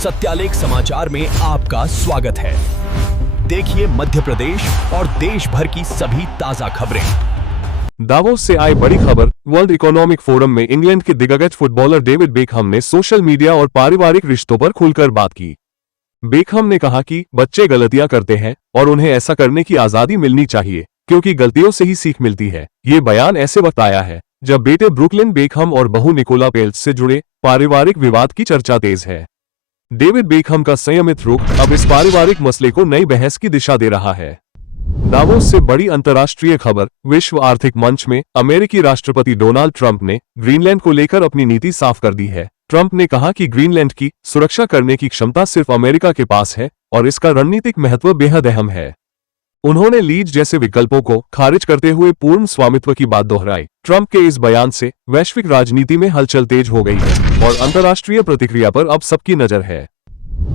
सत्यालेख समाचार में आपका स्वागत है। देखिए मध्य प्रदेश और देश भर की सभी ताजा खबरें। दावोस से आई बड़ी खबर। वर्ल्ड इकोनॉमिक फोरम में इंग्लैंड के दिग्गज फुटबॉलर डेविड बेकहम ने सोशल मीडिया और पारिवारिक रिश्तों पर खुलकर बात की। बेकहम ने कहा कि बच्चे गलतियां करते हैं और उन्हें ऐसा करने की आजादी मिलनी चाहिए, क्योंकि गलतियों से ही सीख मिलती है। ये बयान ऐसे वक्त आया है जब बेटे ब्रुकलिन बेकहम और बहू निकोला पेल्स से जुड़े पारिवारिक विवाद की चर्चा तेज है। डेविड बेकहम का संयमित रुख अब इस पारिवारिक मसले को नई बहस की दिशा दे रहा है। दावोस से बड़ी अंतर्राष्ट्रीय खबर। विश्व आर्थिक मंच में अमेरिकी राष्ट्रपति डोनाल्ड ट्रंप ने ग्रीनलैंड को लेकर अपनी नीति साफ कर दी है। ट्रंप ने कहा कि ग्रीनलैंड की सुरक्षा करने की क्षमता सिर्फ अमेरिका के पास है और इसका रणनीतिक महत्व बेहद अहम है। उन्होंने लीज जैसे विकल्पों को खारिज करते हुए पूर्ण स्वामित्व की बात दोहराई। ट्रंप के इस बयान से वैश्विक राजनीति में हलचल तेज हो गई है और अंतर्राष्ट्रीय प्रतिक्रिया पर अब सबकी नजर है।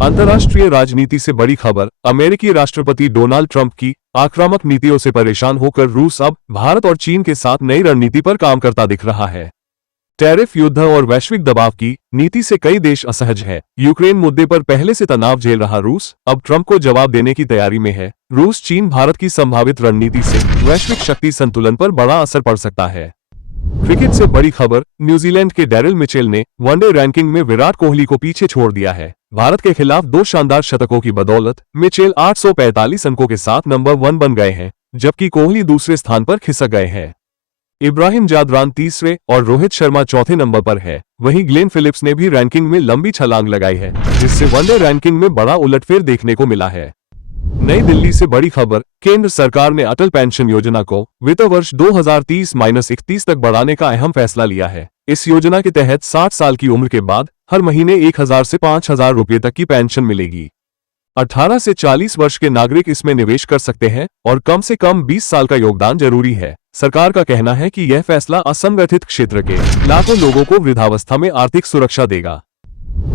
अंतर्राष्ट्रीय राजनीति से बड़ी खबर। अमेरिकी राष्ट्रपति डोनाल्ड ट्रंप की आक्रामक नीतियों से परेशान होकर रूस अब भारत और चीन के साथ नई रणनीति पर काम करता दिख रहा है। टैरिफ युद्ध और वैश्विक दबाव की नीति से कई देश असहज है। यूक्रेन मुद्दे पर पहले से तनाव झेल रहा रूस अब ट्रंप को जवाब देने की तैयारी में है। रूस चीन भारत की संभावित रणनीति से वैश्विक शक्ति संतुलन पर बड़ा असर पड़ सकता है। क्रिकेट से बड़ी खबर। न्यूजीलैंड के डैरिल मिचेल ने वनडे रैंकिंग में विराट कोहली को पीछे छोड़ दिया है। भारत के खिलाफ 2 शानदार शतकों की बदौलत मिचेल 845 अंकों के साथ नंबर 1 बन गए हैं, जबकि कोहली दूसरे स्थान पर खिसक गए हैं। इब्राहिम जादरान तीसरे और रोहित शर्मा चौथे नंबर पर है। वहीं ग्लेन फिलिप्स ने भी रैंकिंग में लंबी छलांग लगाई है, जिससे वनडे रैंकिंग में बड़ा उलटफेर देखने को मिला है। नई दिल्ली से बड़ी खबर। केंद्र सरकार ने अटल पेंशन योजना को वित्त वर्ष 2030-31 तक बढ़ाने का अहम फैसला लिया है। इस योजना के तहत 60 साल की उम्र के बाद हर महीने 1000 से 5000 रुपये तक की पेंशन मिलेगी। 18 से 40 वर्ष के नागरिक इसमें निवेश कर सकते हैं और कम से कम 20 साल का योगदान जरूरी है। सरकार का कहना है कि यह फैसला असंगठित क्षेत्र के लाखों लोगों को वृद्धावस्था में आर्थिक सुरक्षा देगा।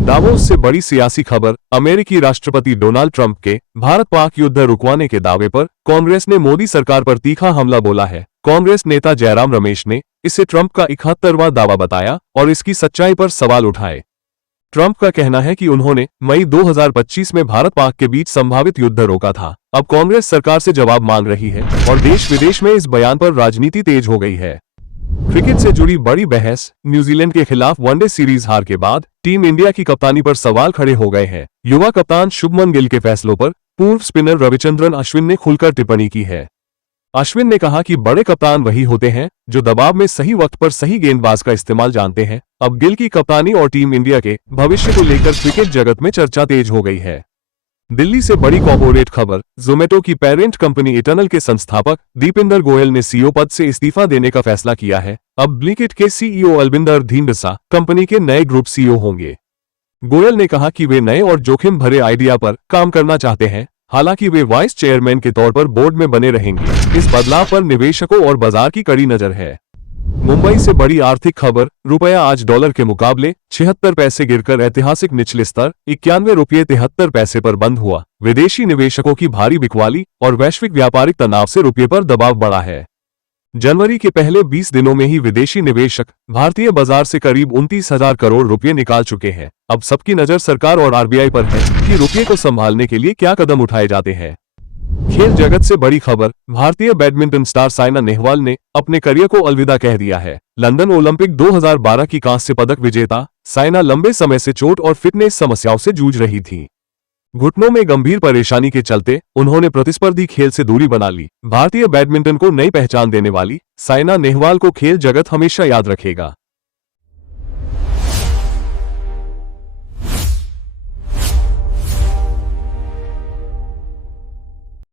दावोस से बड़ी सियासी खबर। अमेरिकी राष्ट्रपति डोनाल्ड ट्रंप के भारत पाक युद्ध रुकवाने के दावे पर कांग्रेस ने मोदी सरकार पर तीखा हमला बोला है। कांग्रेस नेता जयराम रमेश ने इसे ट्रंप का 71वां दावा बताया और इसकी सच्चाई पर सवाल उठाए। ट्रंप का कहना है कि उन्होंने मई 2025 में भारत पाक के बीच संभावित युद्ध रोका था। अब कांग्रेस सरकार से जवाब मांग रही है और देश विदेश में इस बयान पर राजनीति तेज हो गई है। क्रिकेट से जुड़ी बड़ी बहस। न्यूजीलैंड के खिलाफ वनडे सीरीज हार के बाद टीम इंडिया की कप्तानी पर सवाल खड़े हो गए हैं। युवा कप्तान शुभमन गिल के फैसलों पर पूर्व स्पिनर रविचंद्रन अश्विन ने खुलकर टिप्पणी की है। अश्विन ने कहा कि बड़े कप्तान वही होते हैं जो दबाव में सही वक्त पर सही गेंदबाज का इस्तेमाल जानते हैं। अब गिल की कप्तानी और टीम इंडिया के भविष्य को लेकर क्रिकेट जगत में चर्चा तेज हो गई है। दिल्ली से बड़ी कॉर्पोरेट खबर। जोमेटो की पेरेंट कंपनी इटर्नल के संस्थापक दीपिंदर गोयल ने सीईओ पद से इस्तीफा देने का फैसला किया है। अब ब्लिंकिट के सीईओ अलबिंदर धींडसा कंपनी के नए ग्रुप सीईओ होंगे। गोयल ने कहा कि वे नए और जोखिम भरे आइडिया पर काम करना चाहते हैं, हालांकि वे वाइस चेयरमैन के तौर पर बोर्ड में बने रहेंगे। इस बदलाव पर निवेशकों और बाजार की कड़ी नजर है। मुंबई से बड़ी आर्थिक खबर। रुपया आज डॉलर के मुकाबले 76 पैसे गिरकर ऐतिहासिक निचले स्तर 91 रुपये 73 पैसे पर बंद हुआ। विदेशी निवेशकों की भारी बिकवाली और वैश्विक व्यापारिक तनाव से रुपये पर दबाव बढ़ा है। जनवरी के पहले 20 दिनों में ही विदेशी निवेशक भारतीय बाजार से करीब 29,000 करोड़ रुपये निकाल चुके हैं। अब सबकी नजर सरकार और आरबीआई पर है कि रुपये को संभालने के लिए क्या कदम उठाए जाते हैं। खेल जगत से बड़ी खबर। भारतीय बैडमिंटन स्टार साइना नेहवाल ने अपने करियर को अलविदा कह दिया है। लंदन ओलंपिक 2012 की कांस्य पदक विजेता साइना लंबे समय से चोट और फिटनेस समस्याओं से जूझ रही थी। घुटनों में गंभीर परेशानी के चलते उन्होंने प्रतिस्पर्धी खेल से दूरी बना ली। भारतीय बैडमिंटन को नई पहचान देने वाली साइना नेहवाल को खेल जगत हमेशा याद रखेगा।